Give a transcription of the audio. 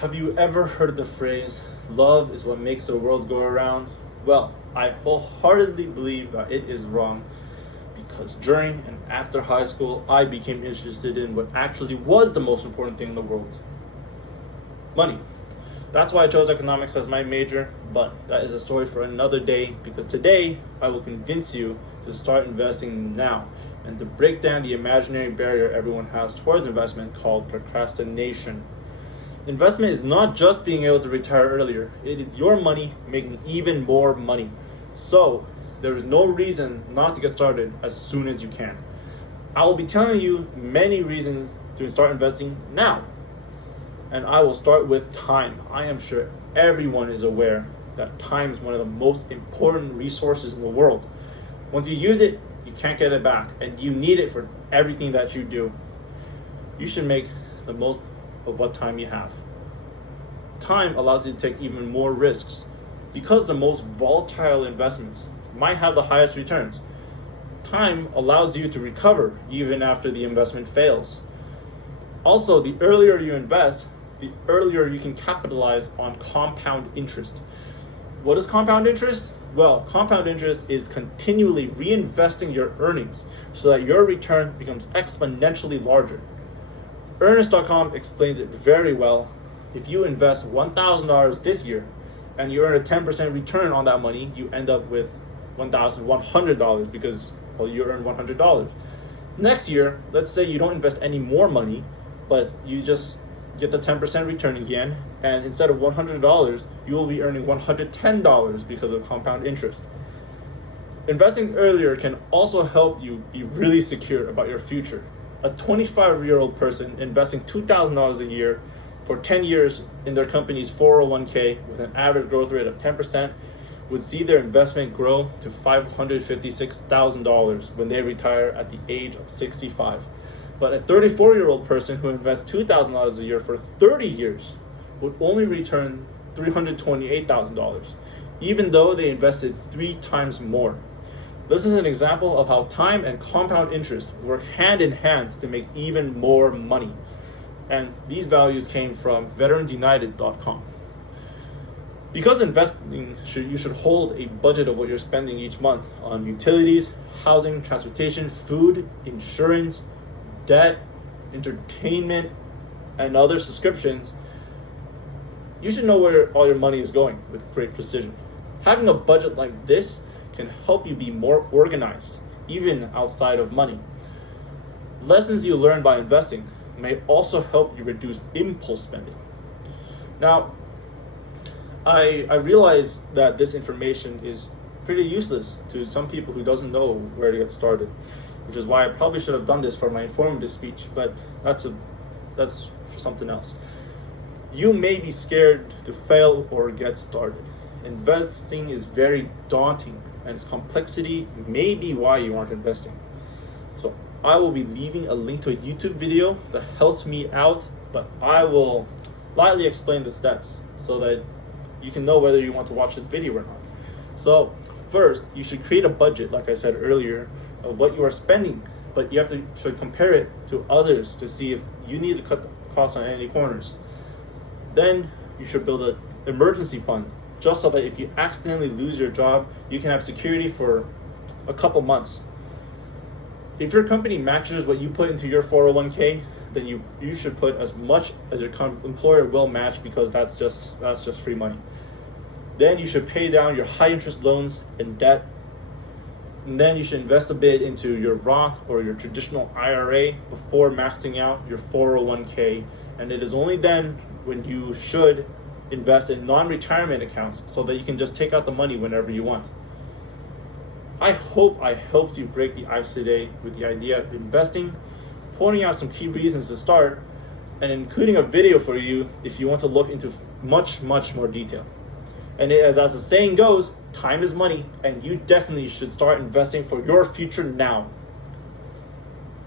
Have you ever heard the phrase, love is what makes the world go around? Well, I wholeheartedly believe that it is wrong because during and after high school, I became interested in what actually was the most important thing in the world. Money. That's why I chose economics as my major, but that is a story for another day because today I will convince you to start investing now and to break down the imaginary barrier everyone has towards investment called procrastination. Investment is not just being able to retire earlier, it is your money making even more money. So there is no reason not to get started as soon as you can. I will be telling you many reasons to start investing now. And I will start with time. I am sure everyone is aware that time is one of the most important resources in the world. Once you use it, you can't get it back, and you need it for everything that you do. You should make the most of what time you have. Time allows you to take even more risks because the most volatile investments might have the highest returns. Time allows you to recover even after the investment fails. Also, the earlier you invest, the earlier you can capitalize on compound interest. What is compound interest? Well, compound interest is continually reinvesting your earnings so that your return becomes exponentially larger. Earnest.com explains it very well. If you invest $1,000 this year and you earn a 10% return on that money, you end up with $1,100 because you earn $100. Next year, let's say you don't invest any more money, but you just get the 10% return again, and instead of $100, you will be earning $110 because of compound interest. Investing earlier can also help you be really secure about your future. A 25-year-old person investing $2,000 a year for 10 years in their company's 401k with an average growth rate of 10% would see their investment grow to $556,000 when they retire at the age of 65. But a 34-year-old person who invests $2,000 a year for 30 years would only return $328,000, even though they invested 3 times more. This is an example of how time and compound interest work hand in hand to make even more money. And these values came from veteransunited.com. Because investing, you should hold a budget of what you're spending each month on utilities, housing, transportation, food, insurance, debt, entertainment, and other subscriptions. You should know where all your money is going with great precision. Having a budget like this can help you be more organized, even outside of money. Lessons you learn by investing may also help you reduce impulse spending. Now, I realize that this information is pretty useless to some people who doesn't know where to get started, which is why I probably should have done this for my informative speech, but that's for something else. You may be scared to fail or get started. Investing is very daunting, and its complexity may be why you aren't investing. So I will be leaving a link to a YouTube video that helps me out, but I will lightly explain the steps so that you can know whether you want to watch this video or not. So first, you should create a budget, like I said earlier, of what you are spending, but you have to compare it to others to see if you need to cut the costs on any corners. Then you should build an emergency fund, just so that if you accidentally lose your job, you can have security for a couple months. If your company matches what you put into your 401k, then you should put as much as your employer will match because that's just free money. Then you should pay down your high interest loans and debt. And then you should invest a bit into your Roth or your traditional IRA before maxing out your 401k. And it is only then when you should invest in non-retirement accounts so that you can just take out the money whenever you want. I hope I helped you break the ice today with the idea of investing, pointing out some key reasons to start, and including a video for you if you want to look into much more detail. And as the saying goes, time is money, and you definitely should start investing for your future now.